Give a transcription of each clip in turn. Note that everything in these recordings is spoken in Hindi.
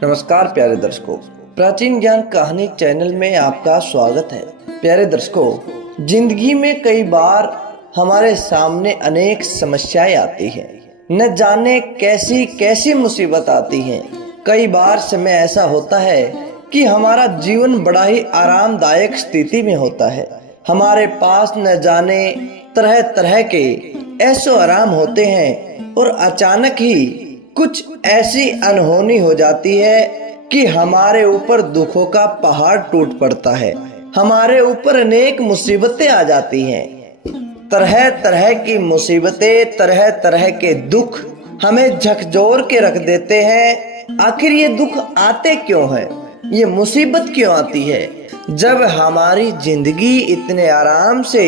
नमस्कार प्यारे दर्शकों, प्राचीन ज्ञान कहानी चैनल में आपका स्वागत है। प्यारे दर्शकों, जिंदगी में कई बार हमारे सामने अनेक समस्याएं आती हैं। न जाने कैसी कैसी मुसीबत आती हैं। कई बार समय ऐसा होता है कि हमारा जीवन बड़ा ही आरामदायक स्थिति में होता है। हमारे पास न जाने तरह तरह के ऐशो आराम होते हैं और अचानक ही कुछ ऐसी अनहोनी हो जाती है कि हमारे ऊपर दुखों का पहाड़ टूट पड़ता है। हमारे ऊपर अनेक मुसीबतें आ जाती हैं। तरह तरह की मुसीबतें, तरह तरह के दुख हमें झकझोर के रख देते हैं। आखिर ये दुख आते क्यों हैं? ये मुसीबत क्यों आती है? जब हमारी जिंदगी इतने आराम से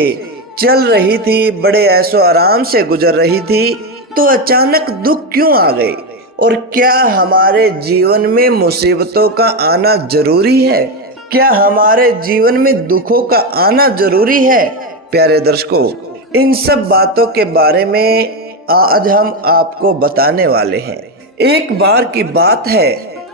चल रही थी, बड़े ऐशो आराम से गुजर रही थी, तो अचानक दुख क्यों आ गए? और क्या हमारे जीवन में मुसीबतों का आना जरूरी है? क्या हमारे जीवन में दुखों का आना जरूरी है? प्यारे दर्शकों, इन सब बातों के बारे में आज हम आपको बताने वाले हैं। एक बार की बात है,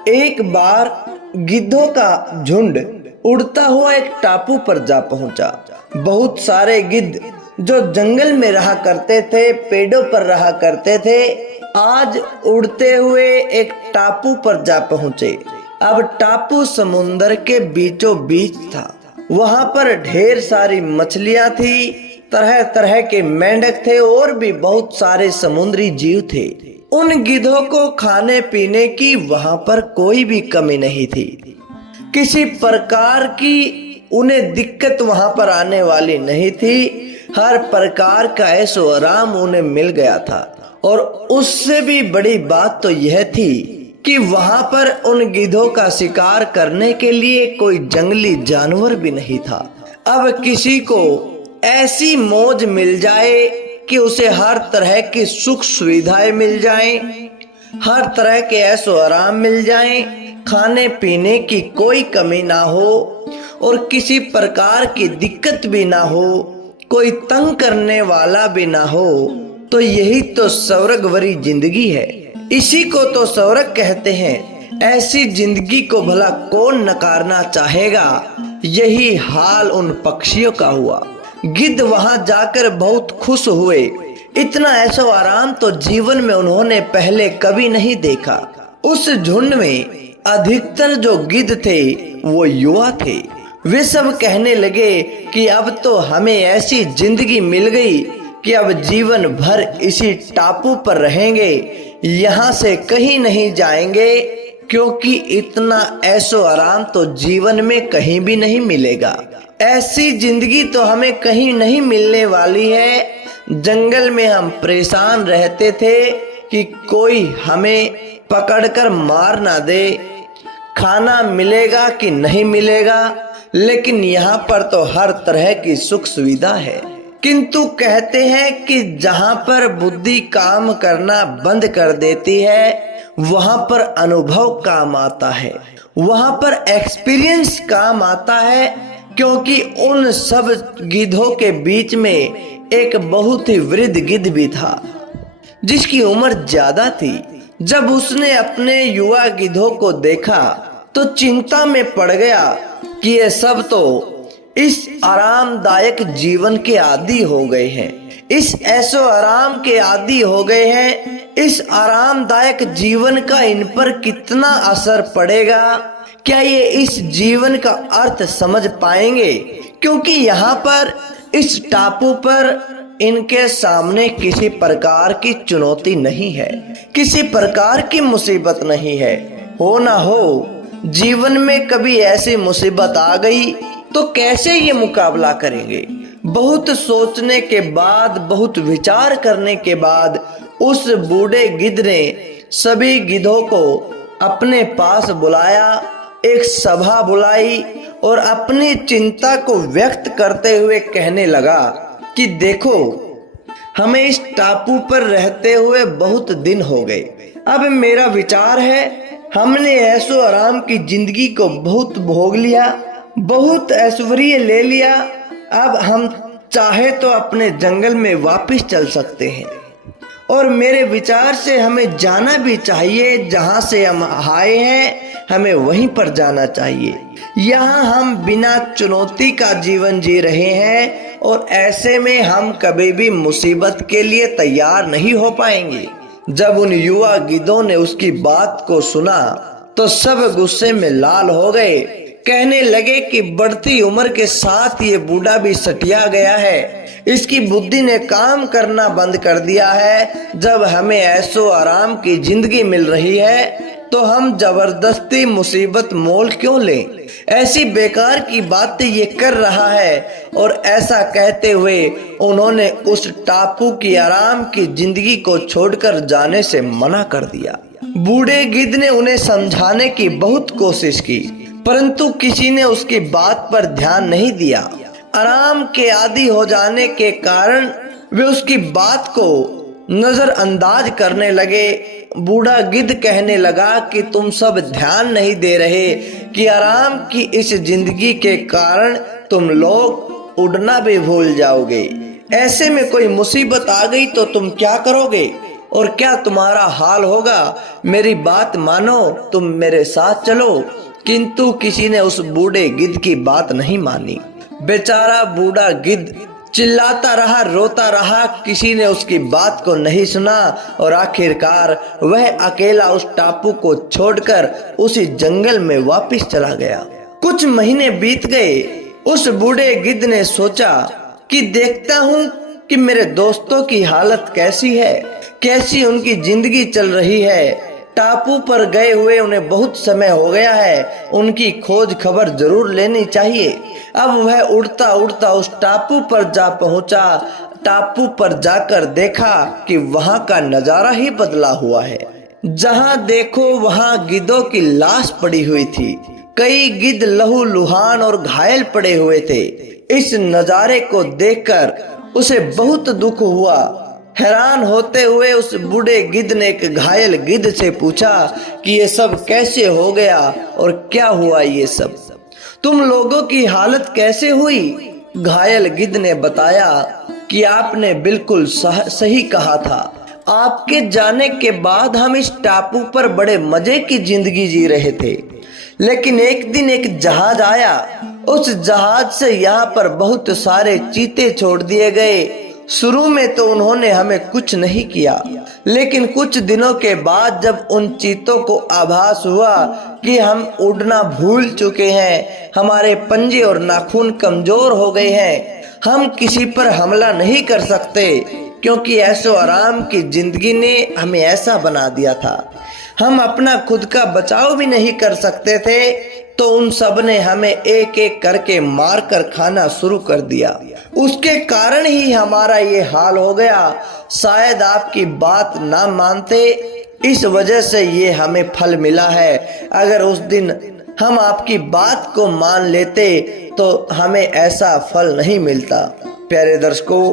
एक बार गिद्धों का झुंड उड़ता हुआ एक टापू पर जा पहुंचा। बहुत सारे गिद्ध जो जंगल में रहा करते थे, पेड़ों पर रहा करते थे, आज उड़ते हुए एक टापू पर जा पहुंचे। अब टापू समुंदर के बीचों बीच था। वहां पर ढेर सारी मछलियां थी, तरह तरह के मेंढक थे और भी बहुत सारे समुद्री जीव थे। उन गिद्धों को खाने पीने की वहां पर कोई भी कमी नहीं थी। किसी प्रकार की उन्हें दिक्कत वहां पर आने वाली नहीं थी। हर प्रकार का ऐशो आराम उन्हें मिल गया था। और उससे भी बड़ी बात तो यह थी कि वहां पर उन गिद्धों का शिकार करने के लिए कोई जंगली जानवर भी नहीं था। अब किसी को ऐसी मौज मिल जाए कि उसे हर तरह की सुख सुविधाएं मिल जाएं, हर तरह के ऐशो आराम मिल जाएं, खाने पीने की कोई कमी ना हो और किसी प्रकार की दिक्कत भी ना हो, कोई तंग करने वाला भी ना हो, तो यही तो स्वर्ग भरी जिंदगी है। इसी को तो स्वर्ग कहते हैं। ऐसी जिंदगी को भला कौन नकारना चाहेगा? यही हाल उन पक्षियों का हुआ। गिद्ध वहां जाकर बहुत खुश हुए। इतना ऐशो आराम तो जीवन में उन्होंने पहले कभी नहीं देखा। उस झुंड में अधिकतर जो गिद्ध थे वो युवा थे। वे सब कहने लगे कि अब तो हमें ऐसी जिंदगी मिल गई कि अब जीवन भर इसी टापू पर रहेंगे, यहाँ से कहीं नहीं जाएंगे, क्योंकि इतना ऐशो आराम तो जीवन में कहीं भी नहीं मिलेगा। ऐसी जिंदगी तो हमें कहीं नहीं मिलने वाली है। जंगल में हम परेशान रहते थे कि कोई हमें पकड़कर मार ना दे, खाना मिलेगा कि नहीं मिलेगा, लेकिन यहाँ पर तो हर तरह की सुख सुविधा है। किंतु कहते हैं कि जहाँ पर बुद्धि काम करना बंद कर देती है, वहाँ पर अनुभव काम आता है, वहाँ पर एक्सपीरियंस काम आता है। क्योंकि उन सब गिद्धों के बीच में एक बहुत ही वृद्ध गिद्ध भी था, जिसकी उम्र ज्यादा थी। जब उसने अपने युवा गिद्धों को देखा तो चिंता में पड़ गया कि ये सब तो इस आरामदायक जीवन के आदी हो गए हैं, इस ऐशो आराम के आदी हो गए हैं। इस आरामदायक जीवन का इन पर कितना असर पड़ेगा? क्या ये इस जीवन का अर्थ समझ पाएंगे? क्योंकि यहाँ पर इस टापू पर इनके सामने किसी प्रकार की चुनौती नहीं है, किसी प्रकार की मुसीबत नहीं है। हो ना हो जीवन में कभी ऐसी मुसीबत आ गई तो कैसे ये मुकाबला करेंगे? बहुत सोचने के बाद, बहुत विचार करने के बाद उस बूढ़े गिद्ध ने सभी गिद्धों को अपने पास बुलाया, एक सभा बुलाई और अपनी चिंता को व्यक्त करते हुए कहने लगा कि देखो, हमें इस टापू पर रहते हुए बहुत दिन हो गए। अब मेरा विचार है, हमने ऐशो आराम की जिंदगी को बहुत भोग लिया, बहुत ऐश्वर्य ले लिया। अब हम चाहे तो अपने जंगल में वापस चल सकते हैं और मेरे विचार से हमें जाना भी चाहिए जहां से हम आए हैं, हमें वहीं पर जाना चाहिए। यहाँ हम बिना चुनौती का जीवन जी रहे हैं और ऐसे में हम कभी भी मुसीबत के लिए तैयार नहीं हो पाएंगे। जब उन युवा गिद्धों ने उसकी बात को सुना तो सब गुस्से में लाल हो गए। कहने लगे कि बढ़ती उम्र के साथ ये बूढ़ा भी सटिया गया है, इसकी बुद्धि ने काम करना बंद कर दिया है। जब हमें ऐशो आराम की जिंदगी मिल रही है तो हम जबरदस्ती मुसीबत मोल क्यों लें? ऐसी बेकार की बातें ये कर रहा है। और ऐसा कहते हुए उन्होंने उस टापू की आराम की जिंदगी को छोड़कर जाने से मना कर दिया। बूढ़े गिद्ध ने उन्हें समझाने की बहुत कोशिश की, परंतु किसी ने उसकी बात पर ध्यान नहीं दिया। आराम के आदी हो जाने के कारण वे उसकी बात को नजरअंदाज करने लगे। बूढ़ा गिद्ध कहने लगा कि तुम सब ध्यान नहीं दे रहे कि आराम की इस जिंदगी के कारण तुम लोग उड़ना भी भूल जाओगे। ऐसे में कोई मुसीबत आ गई तो तुम क्या करोगे और क्या तुम्हारा हाल होगा? मेरी बात मानो, तुम मेरे साथ चलो। किंतु किसी ने उस बूढ़े गिद्ध की बात नहीं मानी। बेचारा बूढ़ा गिद्ध चिल्लाता रहा, रोता रहा, किसी ने उसकी बात को नहीं सुना और आखिरकार वह अकेला उस टापू को छोड़कर उसी जंगल में वापस चला गया। कुछ महीने बीत गए। उस बूढ़े गिद्ध ने सोचा कि देखता हूँ कि मेरे दोस्तों की हालत कैसी है, कैसी उनकी जिंदगी चल रही है। टापू पर गए हुए उन्हें बहुत समय हो गया है, उनकी खोज खबर जरूर लेनी चाहिए। अब वह उड़ता उड़ता उस टापू पर जा पहुंचा। टापू पर जाकर देखा कि वहां का नजारा ही बदला हुआ है। जहां देखो वहां गिद्धों की लाश पड़ी हुई थी। कई गिद्ध लहू लुहान और घायल पड़े हुए थे। इस नजारे को देखकर उसे बहुत दुख हुआ। हैरान होते हुए उस बूढ़े गिद्ध ने एक घायल गिद्ध से पूछा कि ये सब कैसे हो गया और क्या हुआ ये सब? तुम लोगों की हालत कैसे हुई? घायल गिद्ध ने बताया कि आपने बिल्कुल सही कहा था। आपके जाने के बाद हम इस टापू पर बड़े मजे की जिंदगी जी रहे थे, लेकिन एक दिन एक जहाज आया। उस जहाज से यहाँ पर बहुत सारे चीते छोड़ दिए गए। शुरू में तो उन्होंने हमें कुछ नहीं किया, लेकिन कुछ दिनों के बाद जब उन चीतों को आभास हुआ कि हम उड़ना भूल चुके हैं, हमारे पंजे और नाखून कमजोर हो गए हैं, हम किसी पर हमला नहीं कर सकते, क्योंकि ऐशो आराम की जिंदगी ने हमें ऐसा बना दिया था, हम अपना खुद का बचाव भी नहीं कर सकते थे, तो उन सब ने हमें एक एक करके मार कर खाना शुरू कर दिया। उसके कारण ही हमारा ये हाल हो गया। शायद आपकी बात ना मानते, इस वजह से ये हमें फल मिला है। अगर उस दिन हम आपकी बात को मान लेते तो हमें ऐसा फल नहीं मिलता। प्यारे दर्शकों,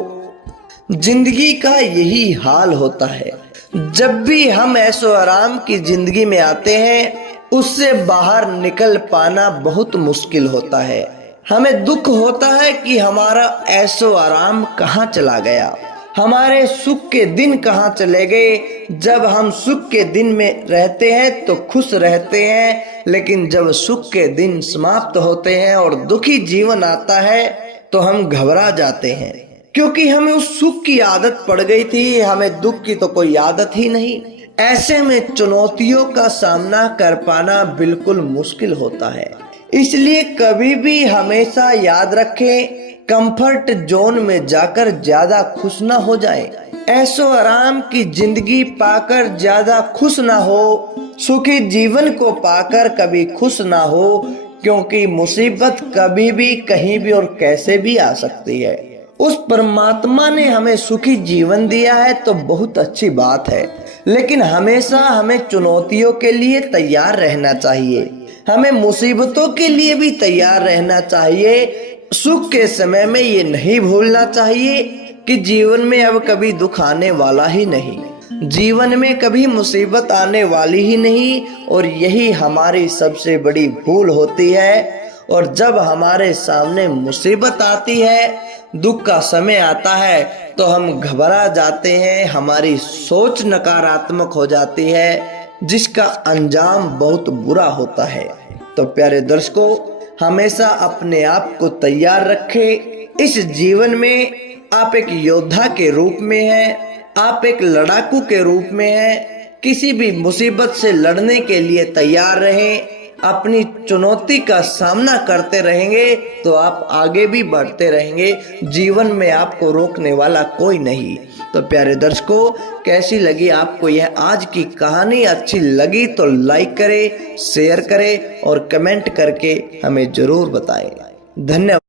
जिंदगी का यही हाल होता है। जब भी हम ऐशो आराम की जिंदगी में आते हैं, उससे बाहर निकल पाना बहुत मुश्किल होता है। हमें दुख होता है कि हमारा ऐशो आराम कहाँ चला गया, हमारे सुख के दिन कहाँ चले गए। जब हम सुख के दिन में रहते हैं तो खुश रहते हैं, लेकिन जब सुख के दिन समाप्त होते हैं और दुखी जीवन आता है तो हम घबरा जाते हैं, क्योंकि हमें उस सुख की आदत पड़ गई थी, हमें दुख की तो कोई आदत ही नहीं। ऐसे में चुनौतियों का सामना कर पाना बिल्कुल मुश्किल होता है। इसलिए कभी भी हमेशा याद रखें, कंफर्ट जोन में जाकर ज्यादा खुश ना हो जाए। ऐशो आराम की जिंदगी पाकर ज्यादा खुश ना हो, सुखी जीवन को पाकर कभी खुश ना हो, क्योंकि मुसीबत कभी भी कहीं भी और कैसे भी आ सकती है। उस परमात्मा ने हमें सुखी जीवन दिया है तो बहुत अच्छी बात है, लेकिन हमेशा हमें चुनौतियों के लिए तैयार रहना चाहिए, हमें मुसीबतों के लिए भी तैयार रहना चाहिए। सुख के समय में ये नहीं भूलना चाहिए कि जीवन में अब कभी दुख आने वाला ही नहीं, जीवन में कभी मुसीबत आने वाली ही नहीं, और यही हमारी सबसे बड़ी भूल होती है। और जब हमारे सामने मुसीबत आती है, दुख का समय आता है, तो हम घबरा जाते हैं, हमारी सोच नकारात्मक हो जाती है। जिसका अंजाम बहुत बुरा होता है। तो प्यारे दर्शकों, हमेशा अपने आप को तैयार रखें। इस जीवन में आप एक योद्धा के रूप में हैं, आप एक लड़ाकू के रूप में हैं। किसी भी मुसीबत से लड़ने के लिए तैयार रहें। अपनी चुनौती का सामना करते रहेंगे तो आप आगे भी बढ़ते रहेंगे। जीवन में आपको रोकने वाला कोई नहीं। तो प्यारे दर्शकों, कैसी लगी आपको यह आज की कहानी? अच्छी लगी तो लाइक करें, शेयर करें और कमेंट करके हमें जरूर बताएं। धन्यवाद।